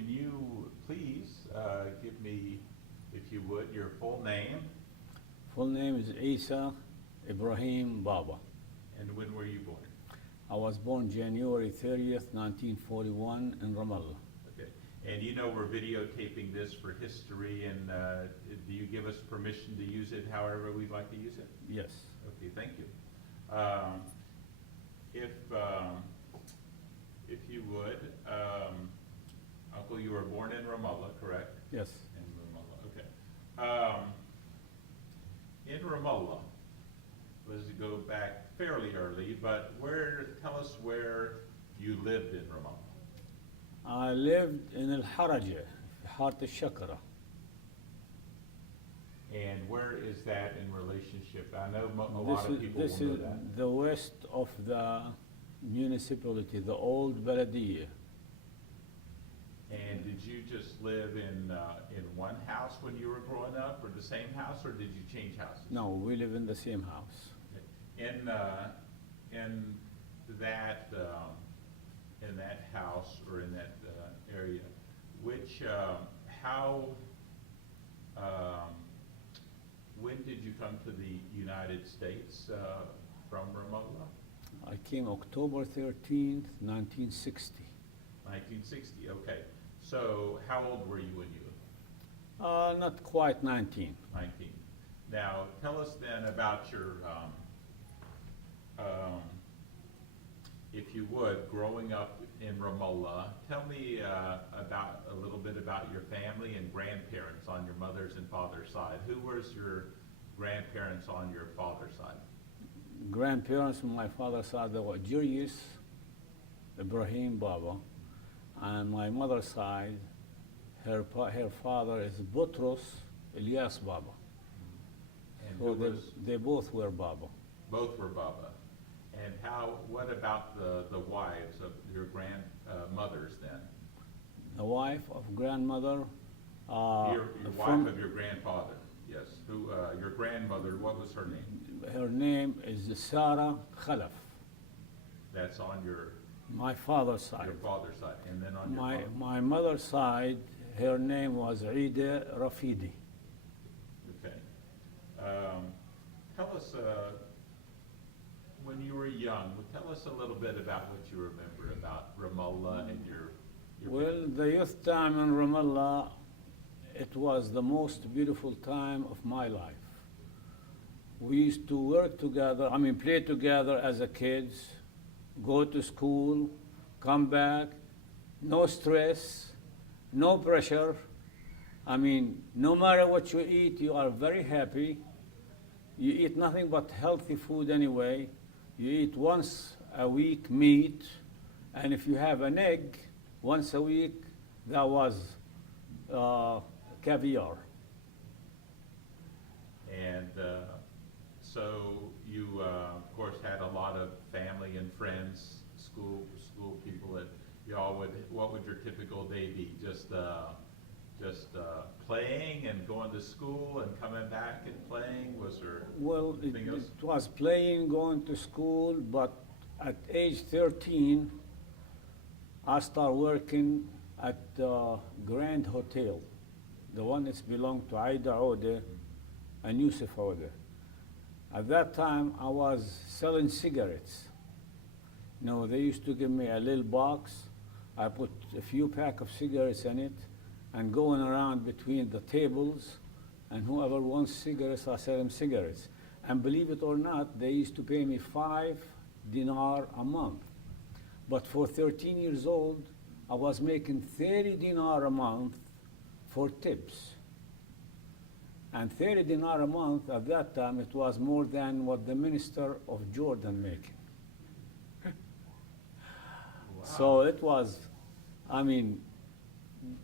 can you please give me, if you would, your full name Full name is Issa Ibrahim Baba. and when were you born? I was born January 30th, 1941 in Ramallah. Okay. And you know we're videotaping this for history, and do you give us permission to use it however we'd like to use it? Yes. Okay, thank you. Um, if, um, if you would, Uncle, you were born in Ramallah, correct? Yes. In Ramallah, okay. In Ramallah, let's go back fairly early, but tell us where you lived in Ramallah. I lived in Al Haraja, Heart al Shakra. And where is that in relationship? I know a lot of people This will know is that. the west of the municipality, the old Baladiyya. And did you just live in one house when you were growing up, or the same house, or did you change houses? No, we live in the same house. In that in that house or in that area, which how when did you come to the United States from Ramallah? I came October 13th, 1960. 1960. Okay. So how old were you when you? Not quite 19. 19. Now, tell us then about your, if you would, growing up in Ramallah. Tell me about a little bit about your family and grandparents on your mother's and father's side. Who was your grandparents on your father's side? Grandparents on my father's side, they were Julius Ibrahim Baba, and my mother's side, her father is Butros Elias Baba. And So who was, they both were Baba. both were Baba. And what about the wives of your grandmothers then? The wife of grandmother. Your wife of your grandfather, yes. Who, your grandmother, what was her name? Her name is Sarah Khalaf, That's on my father's side. your father's side, and then on your mother. My mother's side, her name was Ida Rafidi. Okay. Tell us, when you were young, tell us a little bit about what you remember about Ramallah and your Well, the youth time in Ramallah, it was the most beautiful time of my life. We used to work together, play together as a kids, go to school, come back, no stress, no pressure. No matter what you eat, you are very happy. You eat nothing but healthy food anyway. You eat once a week meat, and if you have an egg once a week, that was caviar. And so you, of course, had a lot of family and friends, school people that you all would. What would your typical day be? Just playing and going to school and coming back and playing? Was there Well, anything else? it was playing, going to school, but at age 13, I started working at the Grand Hotel, the one that belonged to Aida Ode and Yusuf Ode. At that time, I was selling cigarettes. They used to give me a little box. I put a few pack of cigarettes in it, and going around between the tables, and whoever wants cigarettes, I sell them cigarettes. And believe it or not, they used to pay me 5 dinar a month. But for 13 years old, I was making 30 dinar a month for tips. And 30 dinar a month at that time, it was more than what the minister of Jordan making. Wow. So it was,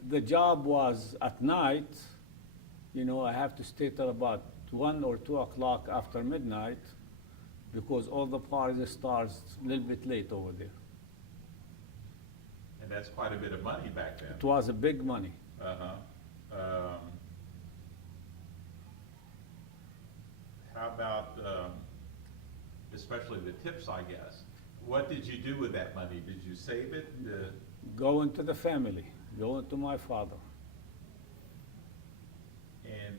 the job was at night. I have to stay till about 1 or 2 o'clock after midnight because all the parties starts a little bit late over there. And that's quite a bit of money back then. It was a big money. How about, especially the tips, I guess? What did you do with that money? Did you save it? Go into the family. going to my father. And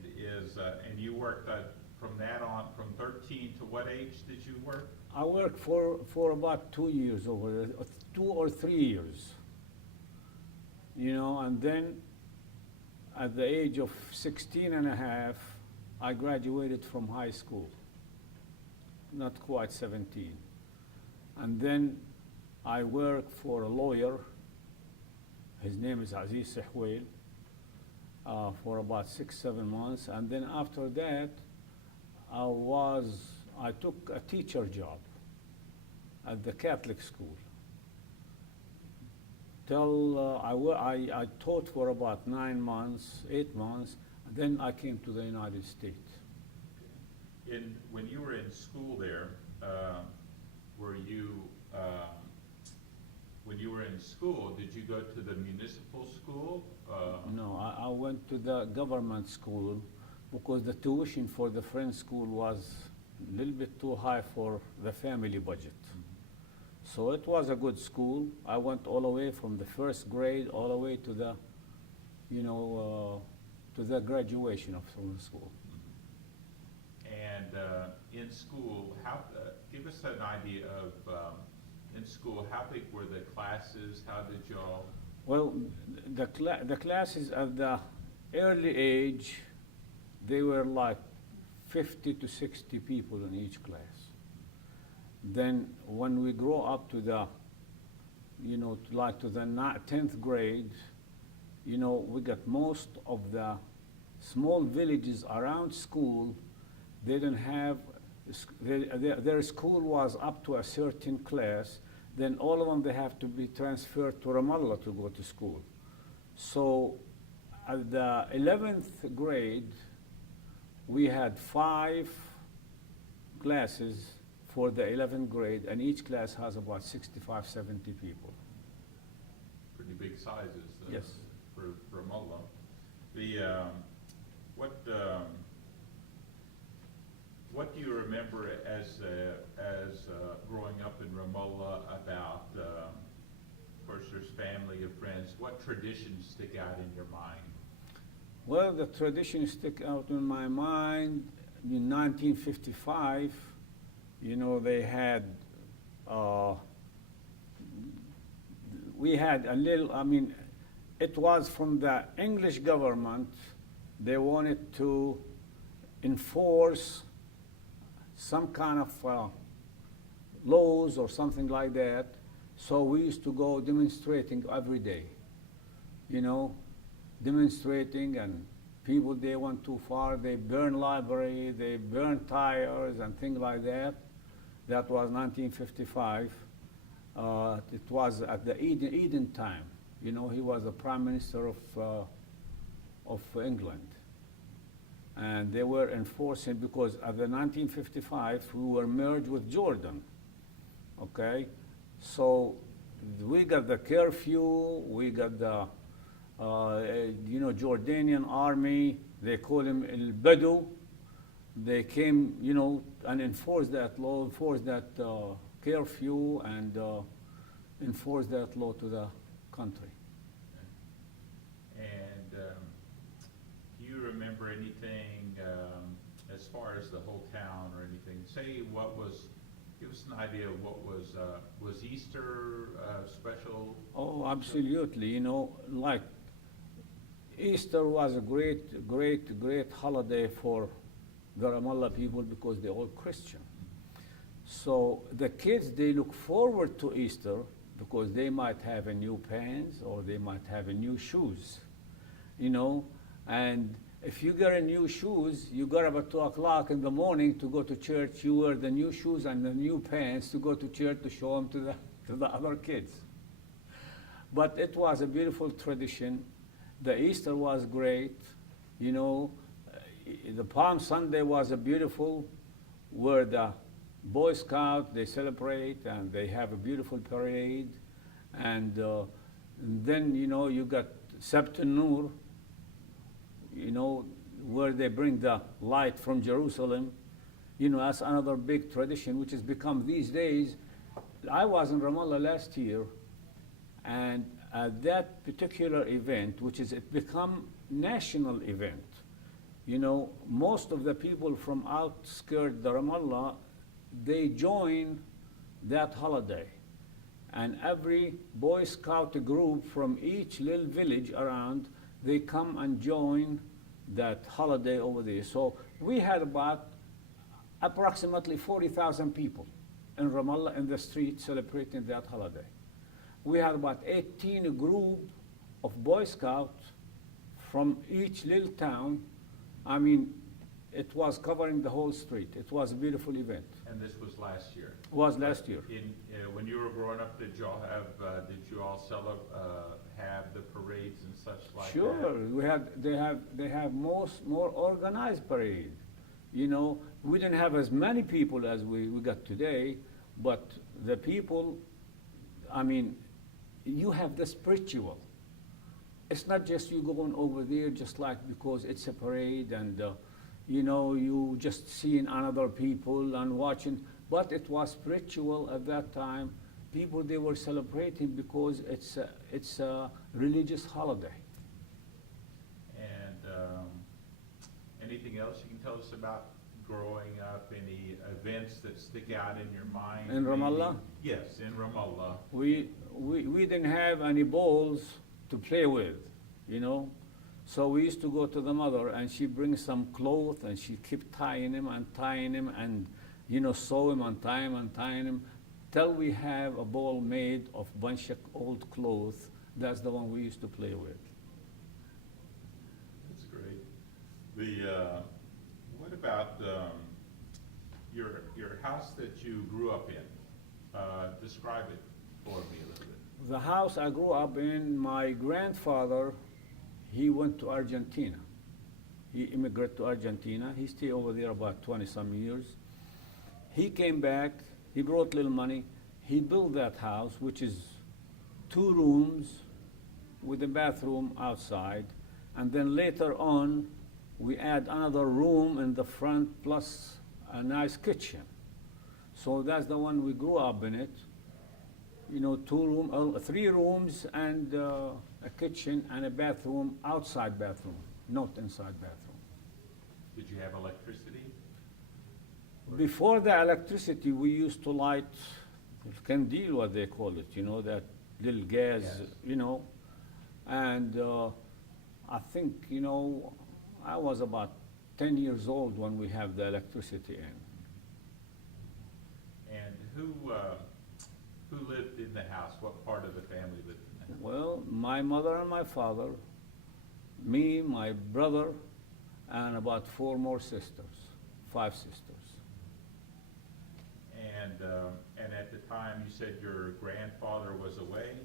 and you worked from that on, from 13 to what age did you work? I worked for about 2 years over there, 2 or 3 years. And then at the age of 16 and a half, I graduated from high school, not quite 17. And then I worked for a lawyer, his name is Aziz Sehwail, for about 6, 7 months. And then after that, I took a teacher job at the Catholic school. I taught for about 9 months, 8 months, and then I came to the United States. When you were in school there, were you, when you were in school, did you go to the municipal school? No, I went to the government school because the tuition for the French school was a little bit too high for the family budget. So it was a good school. I went all the way from the first grade all the way to the, to the graduation from the school. And in school, give us an idea of, in school, how big were the classes? How did y'all? Well, the classes at the early age, they were like 50 to 60 people in each class. Then when we grow up to the, to the 10th grade, we got most of the small villages around school. They didn't have, their school was up to a certain class. Then all of them, they have to be transferred to Ramallah to go to school. So at the 11th grade, we had 5 classes for the 11th grade, and each class has about 65, 70 people. Pretty big sizes. Yes. For Ramallah. What do you remember as growing up in Ramallah about, of course, there's family and friends. What traditions stick out in your mind? Well, the traditions stick out in my mind. In 1955, they had, we had a little, it was from the English government. They wanted to enforce some kind of laws or something like that. So we used to go demonstrating every day, demonstrating, and people, they went too far. They burned library, they burned tires and things like that. That was 1955. It was at the Eden time. He was the Prime Minister of England. And they were enforcing, because at the 1955, we were merged with Jordan, okay? So we got the curfew, we got the, Jordanian army, they call him El Badu. They came, and enforced that law, enforced that curfew, and enforced that law to the country. And do you remember anything as far as the whole town or anything? Give us an idea of what was Easter special? Oh, absolutely. Like Easter was a great, great, great holiday for the Ramallah people because they're all Christian. So the kids, they look forward to Easter because they might have a new pants or they might have a new shoes, and if you get a new shoes, you got up at 2 o'clock in the morning to go to church. You wear the new shoes and the new pants to go to church to show them to the other kids. But it was a beautiful tradition. The Easter was great. The Palm Sunday was a beautiful, where the Boy Scouts, they celebrate and they have a beautiful parade. And then, you got Sabt al-Nur, where they bring the light from Jerusalem. That's another big tradition, which has become these days. I was in Ramallah last year, and at that particular event, which is it become national event, you know, most of the people from outskirts the Ramallah, they join that holiday. And every Boy Scout group from each little village around, they come and join that holiday over there. So we had about approximately 40,000 people in Ramallah in the street celebrating that holiday. We had about 18 group of Boy Scouts from each little town. I mean, it was covering the whole street. It was a beautiful event. And this was last year? Was last year. When you were growing up, did you all have the parades and such like that? Sure, they have more organized parade. You know, we didn't have as many people as we got today, but the people, I mean, you have the spiritual. It's not just you going over there just like because it's a parade and you know, you just seeing another people and watching, but it was spiritual at that time. People, they were celebrating because it's a religious holiday. And anything else you can tell us about growing up? Any events that stick out in your mind? In Ramallah? Yes, in Ramallah. We didn't have any balls to play with, you know. So we used to go to the mother and she brings some cloth and she keep tying him and, you know, sew him and tie him till we have a ball made of bunch of old clothes. That's the one we used to play with. That's great. What about your house that you grew up in? Describe it for me a little bit. The house I grew up in, my grandfather, he went to Argentina. He immigrated to Argentina. He stayed over there about 20-some years. He came back, he brought little money. He built that house, which is 2 rooms with a bathroom outside. And then later on, we add another room in the front plus a nice kitchen. So that's the one we grew up in it. You know, 3 rooms and a kitchen and a bathroom, outside bathroom, not inside bathroom. Did you have electricity? Before the electricity, we used to light candle, what they call it, you know, that little gas, Yes. you know. And I think, you know, I was about 10 years old when we have the electricity in. And who lived in the house? What part of the family lived in the house? Well, my mother and my father, me, my brother, and about 4 more sisters, 5 sisters. And at the time, you said your grandfather was away?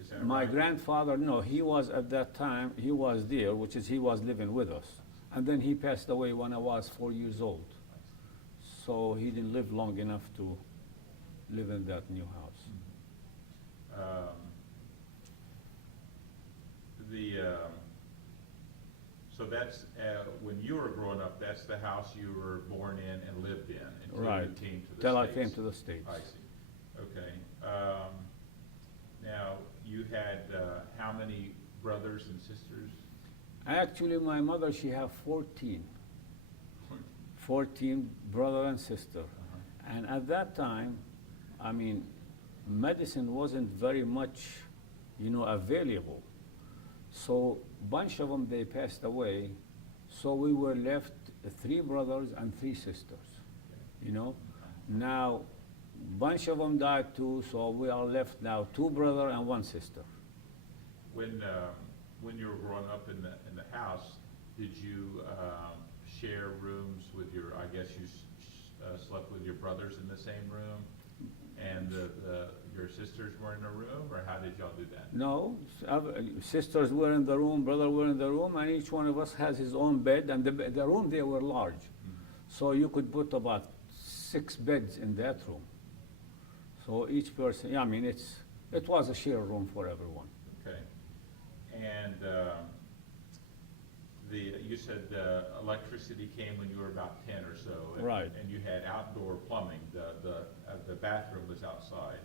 Is that My right? grandfather, no, he was at that time, he was there, which is he was living with us. And then he passed away when I was 4 years old. So he didn't live long enough to live in that new house. So that's, when you were growing up, that's the house you were born in and lived in until Right. you came to the States? Till I came to the States. I see. Okay. Now, you had how many brothers and sisters? Actually, my mother, she had 14. 14 brother and sister. And at that time, I mean, medicine wasn't very much, you know, available. So bunch of them, they passed away. So we were left 3 brothers and 3 sisters, you know. Now, bunch of them died too, so we are left now 2 brothers and 1 sister. When you were growing up in the house, did you share rooms with your? I guess you slept with your brothers in the same room, and your sisters were in a room, or how did y'all do that? No, sisters were in the room, brother were in the room, and each one of us has his own bed, and the room they were large. So you could put about 6 beds in that room. So each person, yeah, I mean, it was a shared room for everyone. Okay. And you said electricity came when you were about 10 or so. And, Right. And you had outdoor plumbing. The bathroom was outside.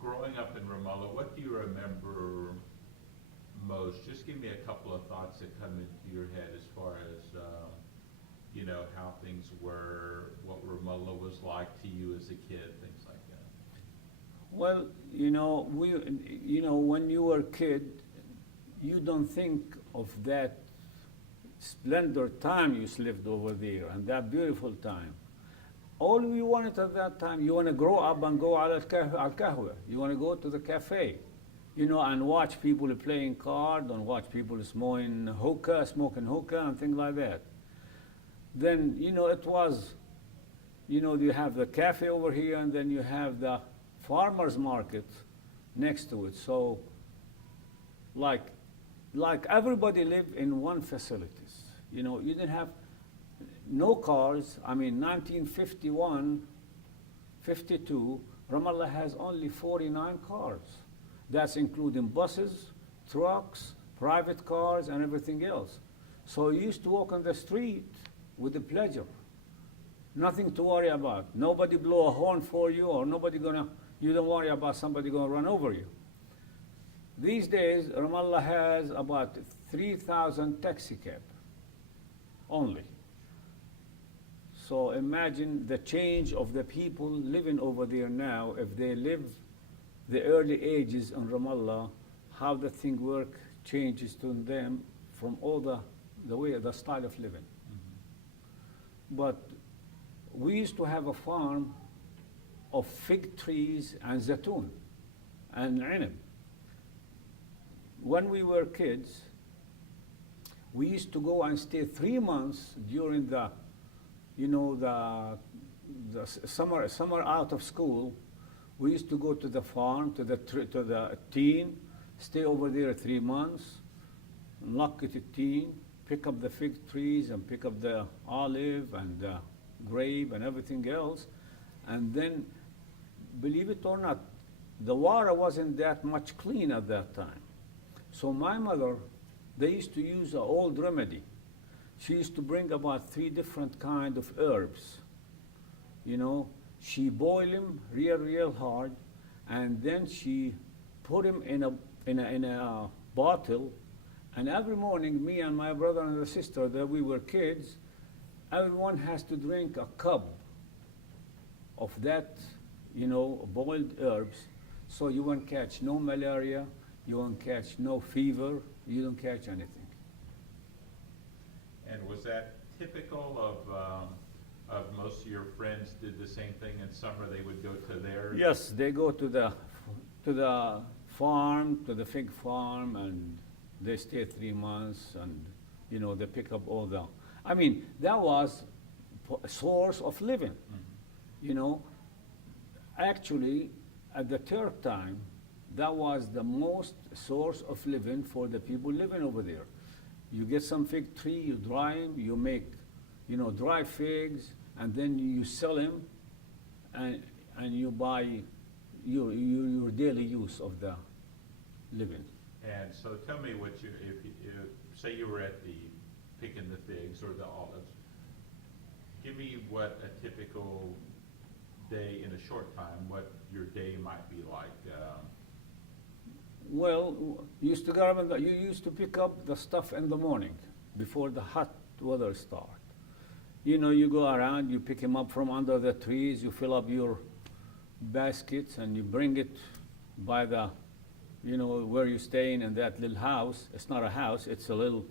growing up in Ramallah, what do you remember most? Just give me a couple of thoughts that come into your head as far as, you know, how things were, what Ramallah was like to you as a kid, things like that. Well, when you were a kid, you don't think of that splendor time you lived over there and that beautiful time. All we wanted at that time, you want to grow up and go al kahwa. You want to go to the cafe, and watch people playing cards and watch people smoking hookah and things like that. Then, it was, you have the cafe over here and then you have the farmer's market next to it. So, like everybody lived in one facilities. You didn't have no cars. I mean, 1951, 52, Ramallah has only 49 cars. That's including buses, trucks, private cars, and everything else. So you used to walk on the street with the pleasure. Nothing to worry about. Nobody blow a horn for you, or you don't worry about somebody gonna run over you. These days, Ramallah has about 3,000 taxi cab only. So imagine the change of the people living over there now. If they live the early ages in Ramallah, how the thing work changes to them from all the style of living. Mm-hmm. But we used to have a farm of fig trees and zatoon and inab. When we were kids, we used to go and stay 3 months during the summer out of school. We used to go to the farm, to the teen, stay over there 3 months, lock it at teen, pick up the fig trees and pick up the olive and the grape and everything else. And then, believe it or not, the water wasn't that much clean at that time. So my mother, they used to use an old remedy. She used to bring about 3 different kind of herbs. She boiled them real hard, and then she put them in a bottle. And every morning, me and my brother and the sister, that we were kids, everyone has to drink a cup of that, boiled herbs. So you won't catch no malaria, you won't catch no fever, you don't catch anything. And was that typical of most of your friends did the same thing in summer? They would go to their... Yes, they go to the farm, to the fig farm, and they stay 3 months, and they pick up all the... I mean, that was a source of living. Mm-hmm. Actually, at the third time, that was the most source of living for the people living over there. You get some fig tree, you dry them, you make, dry figs, and then you sell them, and you buy your daily use of the living. And so tell me what if say you were at the picking the figs or the olives, give me what a typical day in a short time, what your day might be like. Well, you used to pick up the stuff in the morning before the hot weather start. You go around, you pick them up from under the trees, you fill up your baskets, and you bring it by the, where you're staying in that little house. It's not a house, it's a little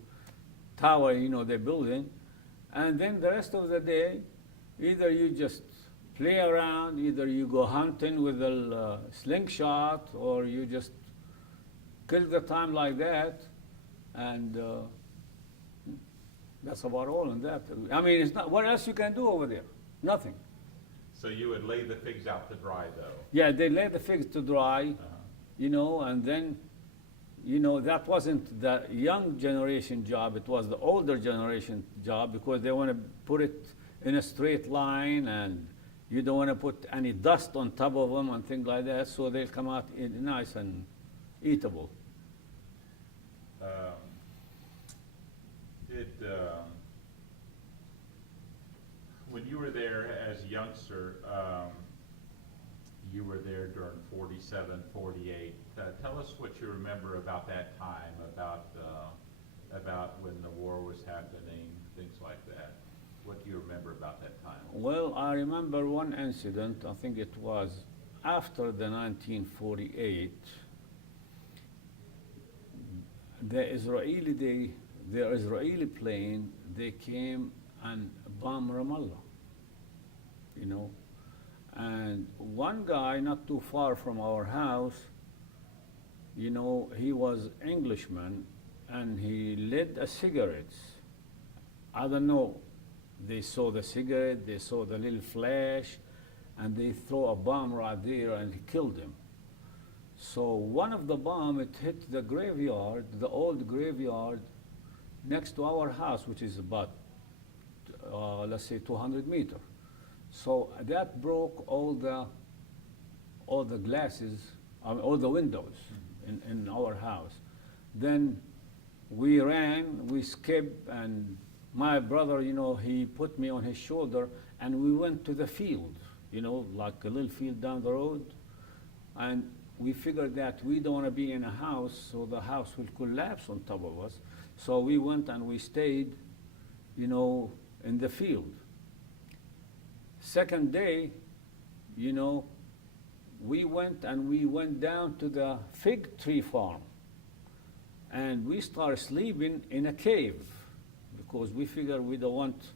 tower, they're building. And then the rest of the day, either you just play around, either you go hunting with a slingshot, or you just kill the time like that, and that's about all in that. I mean, it's not. What else you can do over there? Nothing. So you would lay the figs out to dry, though. Yeah, they lay the figs to dry, and then, that wasn't the young generation job. It was the older generation job, because they want to put it in a straight line, and you don't want to put any dust on top of them and things like that. So they'll come out nice and eatable. When you were there as a youngster, you were there during 47, 48. Tell us what you remember about that time, about when the war was happening, things like that. What do you remember about that time? Well, I remember one incident, I think it was after the 1948, the Israeli plane, they came and bombed Ramallah, you know. And one guy not too far from our house, you know, he was Englishman and he lit a cigarette. I don't know, they saw the cigarette, they saw the little flash, and they throw a bomb right there and he killed him. So one of the bomb, it hit the graveyard, the old graveyard next to our house, which is about, let's say 200 meters. So that broke all the glasses, all the windows in our house. Then we ran, we skipped, and my brother, you know, he put me on his shoulder, and we went to the field, you know, like a little field down the road. And we figured that we don't want to be in a house, so the house will collapse on top of us. So we went and we stayed, you know, in the field. Second day, you know, we went down to the fig tree farm. And we started sleeping in a cave because we figured we don't want,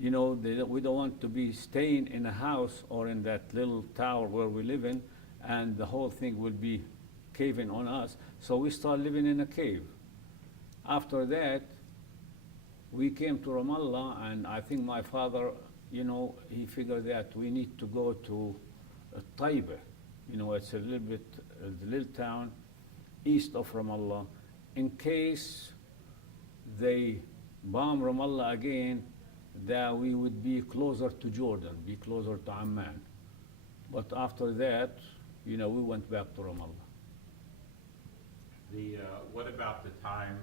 you know, we don't want to be staying in a house or in that little tower where we live in, and the whole thing will be caving on us. So we started living in a cave. After that, we came to Ramallah, and I think my father, you know, he figured that we need to go to Taiba. You know, it's a little town east of Ramallah, in case they bomb Ramallah again, that we would be closer to Jordan, be closer to Amman. But after that, you know, we went back to Ramallah. What about the time,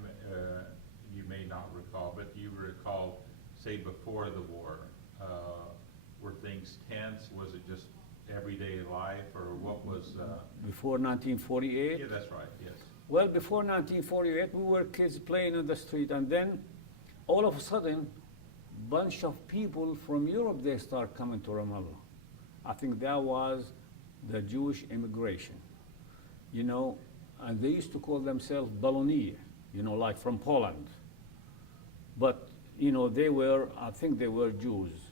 you may not recall, but you recall, say, before the war? Were things tense? Was it just everyday life, or what was? Before 1948? Yeah, that's right, yes. Well, before 1948, we were kids playing on the street, and then all of a sudden, bunch of people from Europe, they start coming to Ramallah. I think that was the Jewish immigration, you know, and they used to call themselves Bologna, you know, like from Poland. But, you know, I think they were Jews.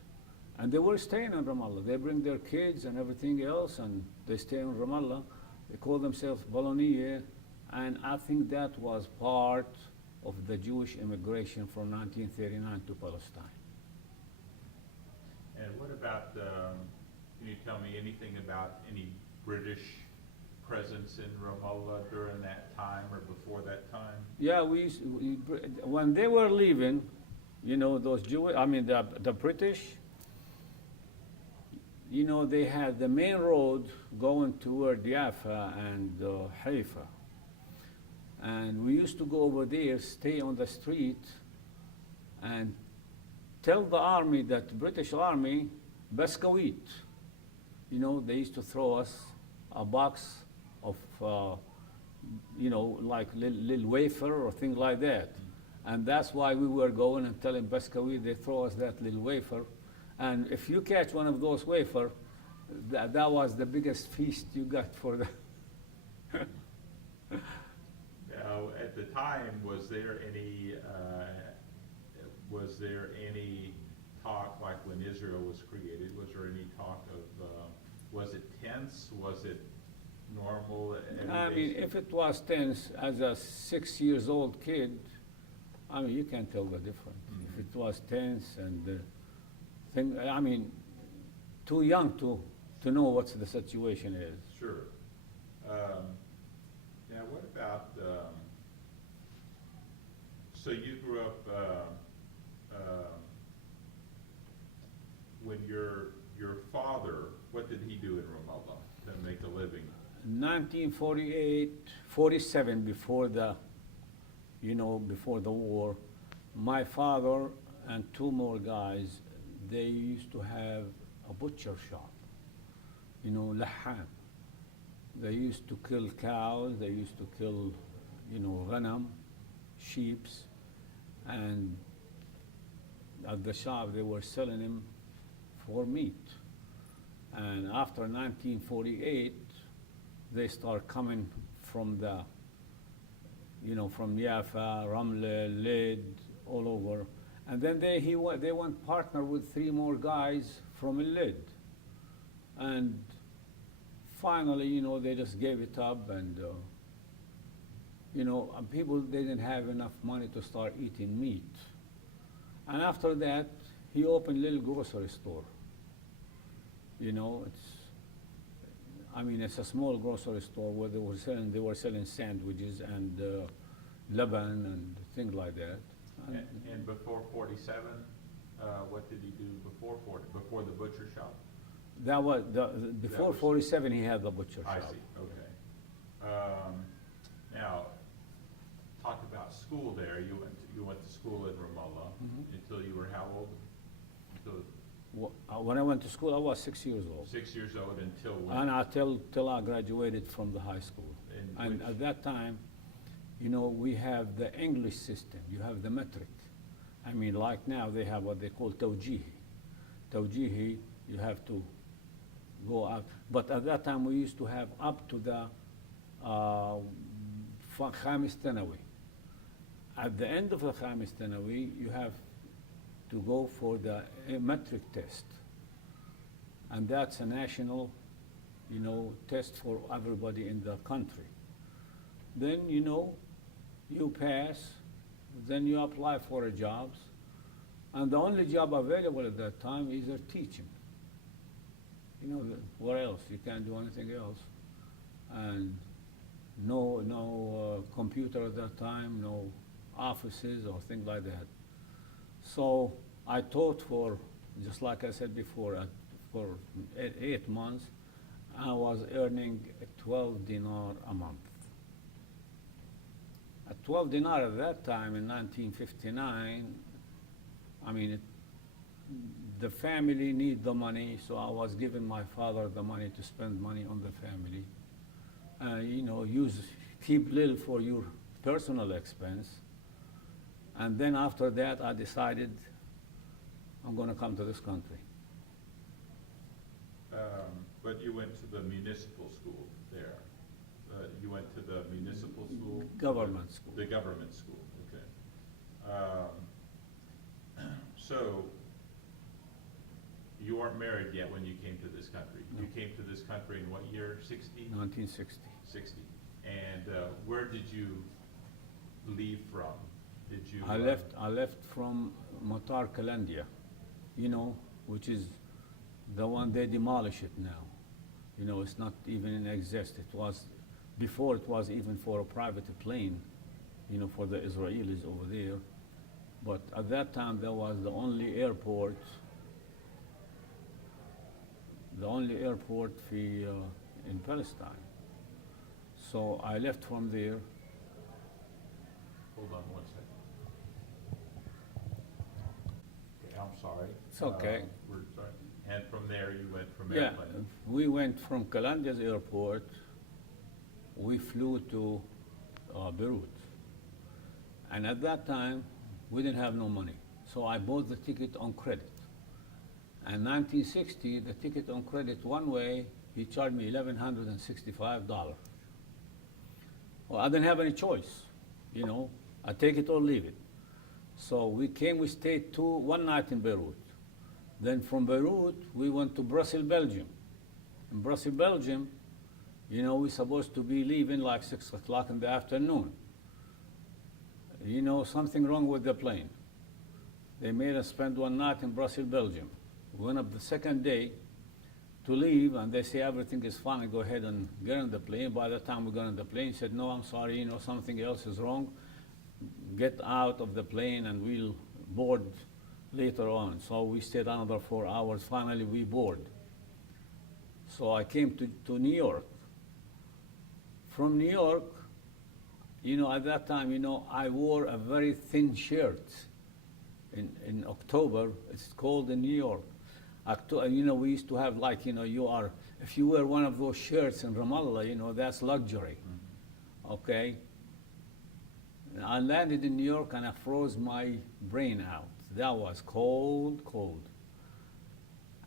And they were staying in Ramallah. They bring their kids and everything else, and they stay in Ramallah. They call themselves Bologna, and I think that was part of the Jewish immigration from 1939 to Palestine. And what about, can you tell me anything about any British presence in Ramallah during that time or before that time? Yeah, when they were leaving, you know, those Jewish, I mean, the British, you know, they had the main road going toward Jaffa and Haifa. And we used to go over there, stay on the street, and tell the army, that British army, Biscuit. You know, they used to throw us a box of, you know, like little wafer or things like that. And that's why we were going and telling Biscuit, they throw us that little wafer. And if you catch one of those wafer, that was the biggest feast you got for the. Now, at the time, was there any talk, like when Israel was created, was there any talk of, was it tense? Was it normal? I mean, if it was tense, as a 6 years old kid, I mean, you can't tell the difference. Mm-hmm. If it was tense and I mean, too young to know what the situation is. Sure. Now, what about, so you grew up, when your father, what did he do in Ramallah to make a living? 1948, 47, before the war, my father and two more guys, they used to have a butcher shop. laham. They used to kill cows, they used to kill, ghanam, sheeps, and at the shop they were selling them for meat. And after 1948, they start coming from from Jaffa, Ramle, Lid, all over. And then they went partner with 3 more guys from Lid. And finally, they just gave it up, and and people didn't have enough money to start eating meat. And after that, he opened a little grocery store. It's a small grocery store where they were selling sandwiches and lebanon and things like that. And before 47, what did he do before the butcher shop? That was before 47. He had the butcher I shop. see, okay. Now, talk about school there. You went to school in Ramallah until you were how old? Until When I went to school, I was 6 years old. 6 years old until when? And till I graduated from the high school. And at that time, we have the English system. You have the metric. Like now, they have what they call tawjihi. Tawjihi, you have to go out. But at that time, we used to have up to the Khamis Thanawi. At the end of the Khamis Thanawi, you have to go for the metric test. And that's a national, test for everybody in the country. Then, you pass, then you apply for a jobs. And the only job available at that time is teaching. What else? You can't do anything else. And no computer at that time, no offices or things like that. So I taught for, just like I said before, for 8 months. I was earning 12 dinar a month. At 12 dinar at that time in 1959, the family need the money, so I was giving my father the money to spend money on the family. Keep little for your personal expense. And then after that, I decided I'm going to come to this country. But you went to the municipal school there. You went to the municipal school? Government school. The government school, okay. So, you weren't married yet when you came to this country. No. You came to this country in what year, 60? 1960. 60. And where did you leave from? Did you? I left from Matar Kalandia, which is the one they demolish it now. It's not even in exist. Before it was even for a private plane, for the Israelis over there. But at that time, there was the only airport in Palestine. So I left from there. Hold on one second. Okay, I'm sorry. It's okay. We're sorry. And from there, you went from Yeah, airplane? we went from Kalandia's airport. We flew to Beirut. And at that time, we didn't have no money. So I bought the ticket on credit. And 1960, the ticket on credit one way, he charged me $1,165. Well, I didn't have any choice, I take it or leave it. So we stayed 1 night in Beirut. Then from Beirut, we went to Brussels, Belgium. In Brussels, Belgium, we're supposed to be leaving like 6 o'clock in the afternoon. Something wrong with the plane. They made us spend 1 night in Brussels, Belgium. We went up the second day to leave, and they say everything is fine, go ahead and get on the plane. By the time we got on the plane, he said, no, I'm sorry, something else is wrong. Get out of the plane and we'll board later on. So we stayed another 4 hours. Finally, we board. So I came to New York. From New York, at that time, I wore a very thin shirt. In October, it's cold in New York. We used to have you are if you wear one of those shirts in Ramallah, you know, that's luxury. Okay? I landed in New York and I froze my brain out. That was cold, cold.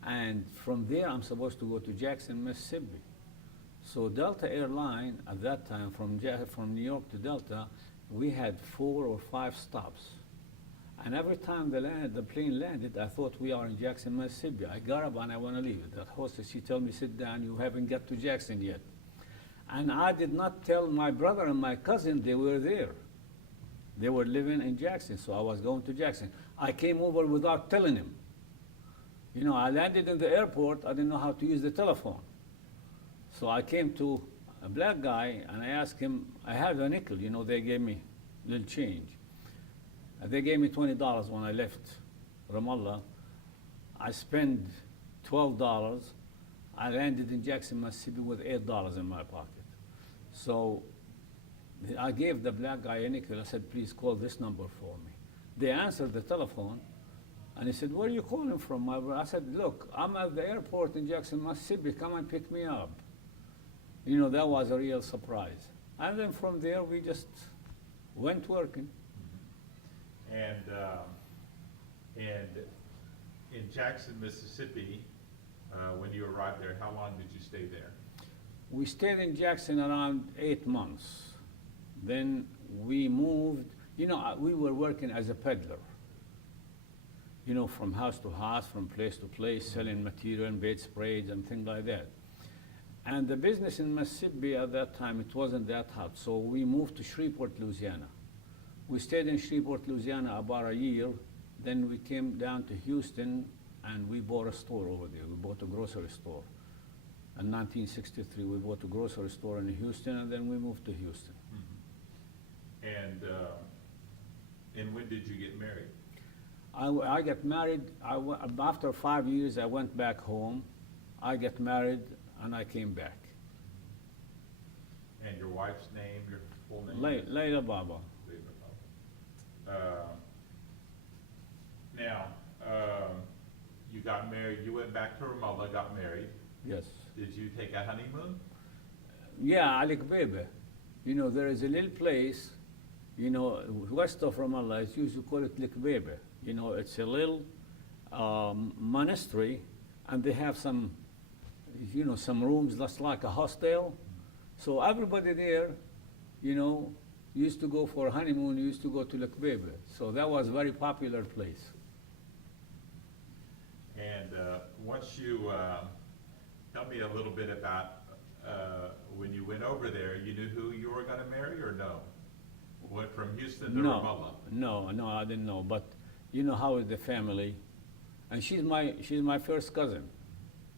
And from there, I'm supposed to go to Jackson, Mississippi. So Delta Airline, at that time, from New York to Delta, we had 4 or 5 stops. And every time the plane landed, I thought we are in Jackson, Mississippi. I got up and I want to leave. The hostess, she told me, sit down, you haven't got to Jackson yet. And I did not tell my brother and my cousin they were there. They were living in Jackson, so I was going to Jackson. I came over without telling him. You know, I landed in the airport, I didn't know how to use the telephone. So I came to a black guy and I asked him, I had a nickel, you know, they gave me a little change. They gave me $20 when I left Ramallah. I spent $12. I landed in Jackson, Mississippi with $8 in my pocket. So I gave the black guy a nickel. I said, please call this number for me. They answered the telephone, and he said, where are you calling from, my brother? I said, look, I'm at the airport in Jackson, Mississippi. Come and pick me up. You know, that was a real surprise. And then from there, we just went working. And in Jackson, Mississippi, when you arrived there, how long did you stay there? We stayed in Jackson around 8 months. Then we moved. You know, we were working as a peddler. You know, from house to house, from place to place, selling material and bait sprays and things like that. And the business in Mississippi at that time, it wasn't that hot. So we moved to Shreveport, Louisiana. We stayed in Shreveport, Louisiana about a year. Then we came down to Houston and we bought a store over there. We bought a grocery store. In 1963, we bought a grocery store in Houston, and then we moved to Houston. And when did you get married? I got married, after 5 years, I went back home. I got married, and I came back. And your wife's name, your full name? Layla Baba. Now, you got married, you went back to Ramallah, got married. Yes. Did you take a honeymoon? Yeah, Alik Bebe. You know, there is a little place, you know, west of Ramallah, it's used to call it Likbebe. You know, it's a little monastery, and they have some, you know, some rooms that's like a hostel. So everybody there, you know, used to go for a honeymoon, used to go to Likbebe. So that was a very popular place. And once you, tell me a little bit about when you went over there, you knew who you were going to marry or no? Went from Houston to Ramallah? No, I didn't know. But you know how is the family, and she's my first cousin.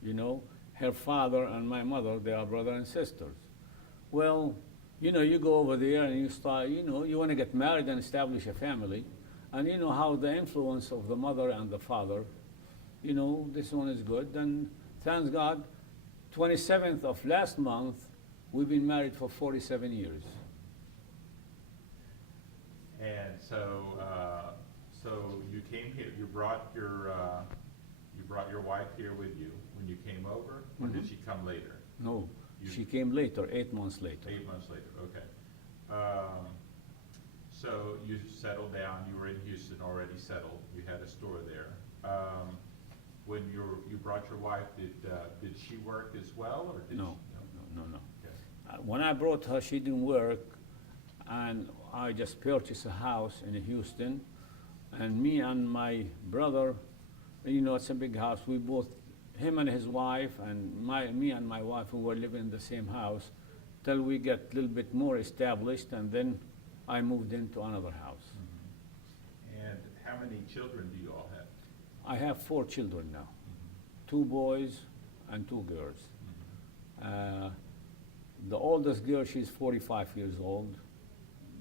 You know, her father and my mother, they are brother and sisters. Well, you know, you go over there and you start, you know, you want to get married and establish a family, and you know how the influence of the mother and the father, you know, this one is good. And thanks God, 27th of last month, we've been married for 47 years. And so, so you came here. You brought your wife here with you when you came over, or did she come later? No, she came later, 8 months later. 8 months later. Okay. So you settled down. You were in Houston, already settled. You had a store there. When you brought your wife, did she work as well, or did No. she? No. Okay. When I brought her, she didn't work, and I just purchased a house in Houston, and me and my brother, you know, it's a big house. We both, him and his wife, and me and my wife, who were living in the same house, till we get a little bit more established, and then I moved into another house. Mm-hmm. And how many children do you all have? I have 4 children now, 2 boys and 2 girls. The oldest girl, she's 45 years old.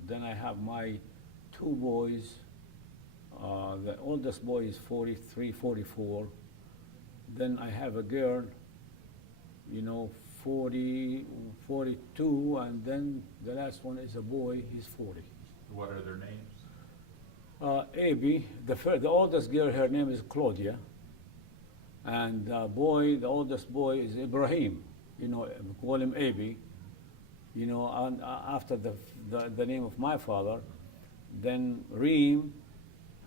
Then I have my 2 boys. The oldest boy is 43, 44. Then I have a girl, you know, 40, 42, and then the last one is a boy, he's 40. What are their names? Abby, the oldest girl, her name is Claudia. And the oldest boy is Ibrahim. We call him Abi. And after the name of my father, then Reem,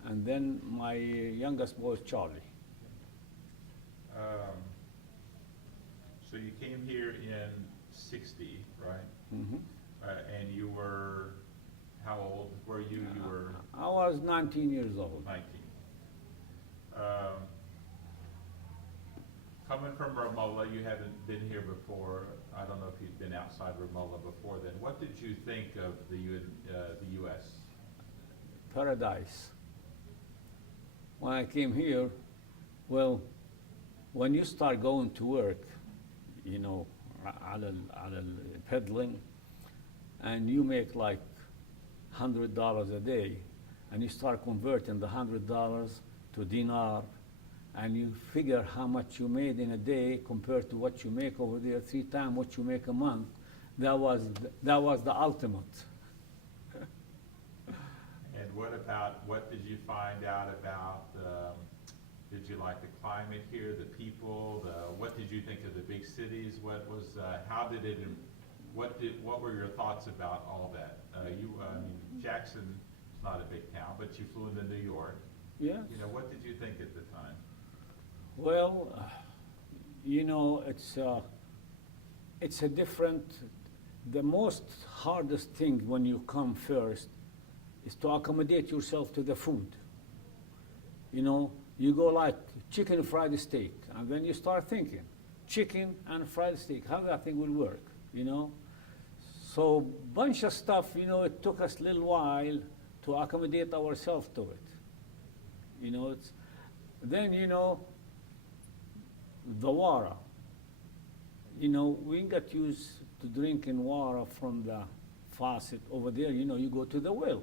and then my youngest boy is Charlie. So you came here in '60, right? Hmm. And you were, how old were you? You were I was 19 years old. 19. Coming from Ramallah, you hadn't been here before. I don't know if you'd been outside Ramallah before then. What did you think of the U.S.? Paradise. When I came here, well, when you start going to work, على peddling, and you make like $100 a day, and you start converting the $100 to dinar, and you figure how much you made in a day compared to what you make over there, 3 times what you make a month. That was the ultimate. And what did you find out about, did you like the climate here, the people, what did you think of the big cities? What were your thoughts about all that? Jackson is not a big town, but you flew into New York. Yes. What did you think at the time? Well, it's a different, the most hardest thing when you come first is to accommodate yourself to the food. You go like chicken fried steak, and then you start thinking, chicken and fried steak, how that thing will work, So bunch of stuff, it took us a little while to accommodate ourselves to it. Then, the water. We got used to drinking water from the faucet over there. You go to the well.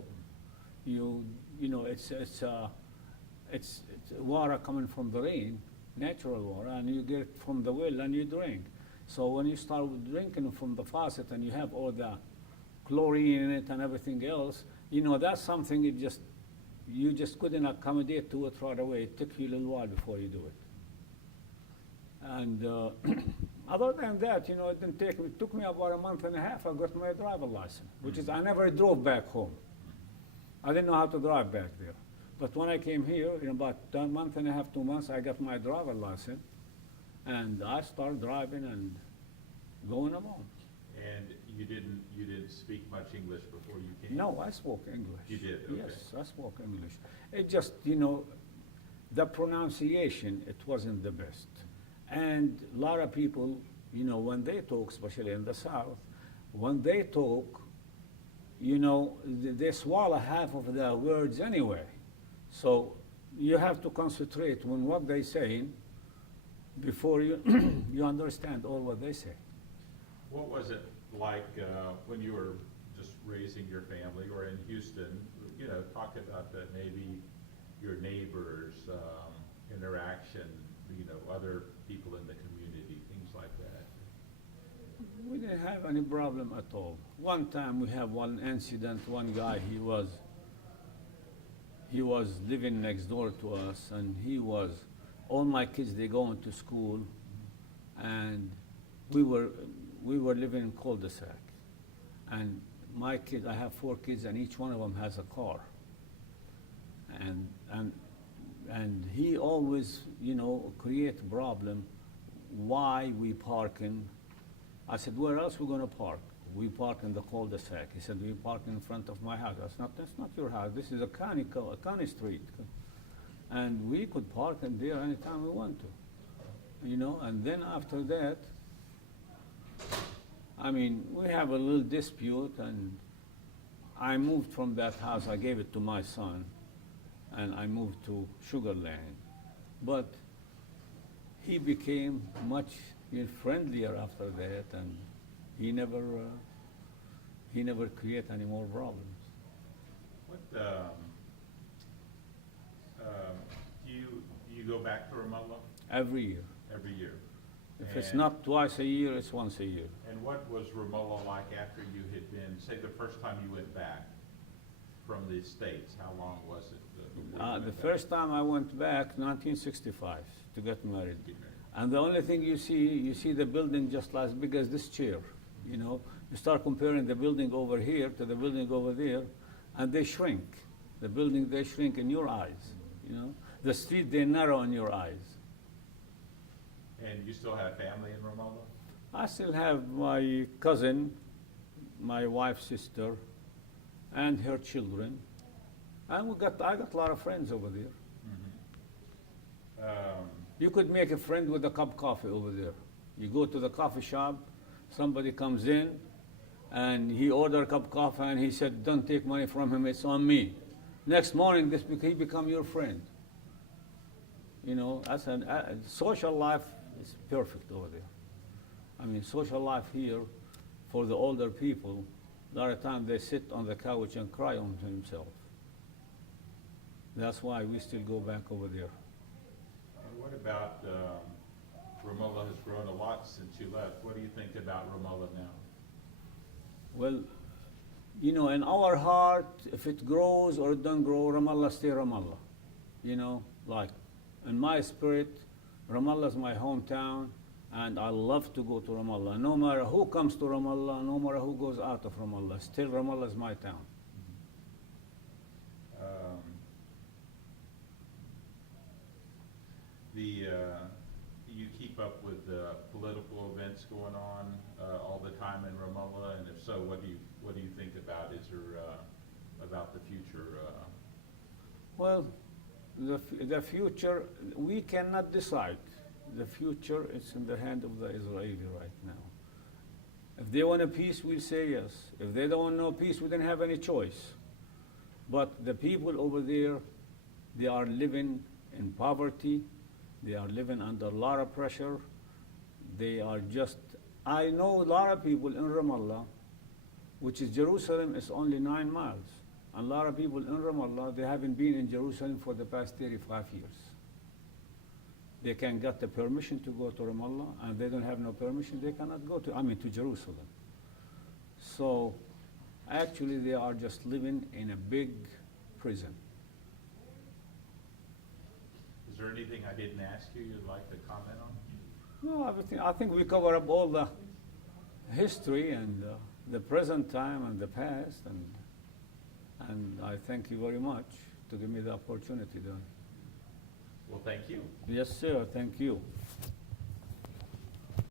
It's water coming from the rain, natural water, and you get it from the well and you drink. So when you start drinking from the faucet and you have all the chlorine in it and everything else, that's something you just couldn't accommodate to it right away. It took you a little while before you do it. And other than that, it took me about a month and a half. I got my driver license, which is I never drove back home. I didn't know how to drive back there. But when I came here, in about a month and a half, 2 months, I got my driver license, and I started driving and going along. And you didn't speak much English before you came? No, I spoke English. You did? Okay. Yes, I spoke English. It just, the pronunciation, it wasn't the best. And a lot of people, when they talk, especially in the South, when they talk, they swallow half of the words anyway. So you have to concentrate on what they're saying before you you understand all what they say. What was it like when you were just raising your family or in Houston? Talk about that, maybe your neighbors, interaction, other people in the community, things like that. We didn't have any problem at all. One time we have one incident, one guy, he was living next door to us, and all my kids, they going to school, and we were living in cul-de-sac. And my kids, I have 4 kids, and each one of them has a car. And he always, create a problem. Why we parking? I said, where else we gonna park? We park in the cul-de-sac. He said, we park in front of my house. That's not your house. This is a county street. And we could park in there anytime we want to. And then after that, we have a little dispute, and I moved from that house. I gave it to my son, and I moved to Sugar Land. But he became much friendlier after that, and he never create any more problems. What do you go back to Ramallah Every year. every year? If it's not twice a year, it's once a year. And what was Ramallah like after you had been, say, the first time you went back from the States? How long was it? The first time I went back, 1965, to get married. Get married. And the only thing you see the building just as big as this chair. You know, you start comparing the building over here to the building over there, and they shrink. The building, they shrink in your eyes. You know, the street, they narrow in your eyes. And you still have family in Ramallah? I still have my cousin, my wife's sister, and her children, and I got a lot of friends over there. You could make a friend with a cup of coffee over there. You go to the coffee shop, somebody comes in, and he ordered a cup of coffee, and he said, "Don't take money from him, it's on me." Next morning, he become your friend. You know, social life is perfect over there. I mean, social life here for the older people, a lot of times they sit on the couch and cry on themselves. That's why we still go back over there. And what about, Ramallah has grown a lot since you left. What do you think about Ramallah now? Well, you know, in our heart, if it grows or it don't grow, Ramallah stay Ramallah. You know, like in my spirit, Ramallah is my hometown, and I love to go to Ramallah. No matter who comes to Ramallah, no matter who goes out of Ramallah, still Ramallah is my town. You keep up with the political events going on all the time in Ramallah, and if so, what do you think about about the future? Well, the future, we cannot decide. The future is in the hand of the Israeli right now. If they want a peace, we'll say yes. If they don't want no peace, we don't have any choice. But the people over there, they are living in poverty. They are living under a lot of pressure. They are just, I know a lot of people in Ramallah, which is Jerusalem is only 9 miles. And a lot of people in Ramallah, they haven't been in Jerusalem for the past 35 years. They can get the permission to go to Ramallah, and they don't have no permission, they cannot go to Jerusalem. So actually they are just living in a big prison. Is there anything I didn't ask you you'd like to comment on? No, everything, I think we cover up all the history and the present time and the past, and I thank you very much to give me the opportunity. Well, thank you. Yes, sir, thank you.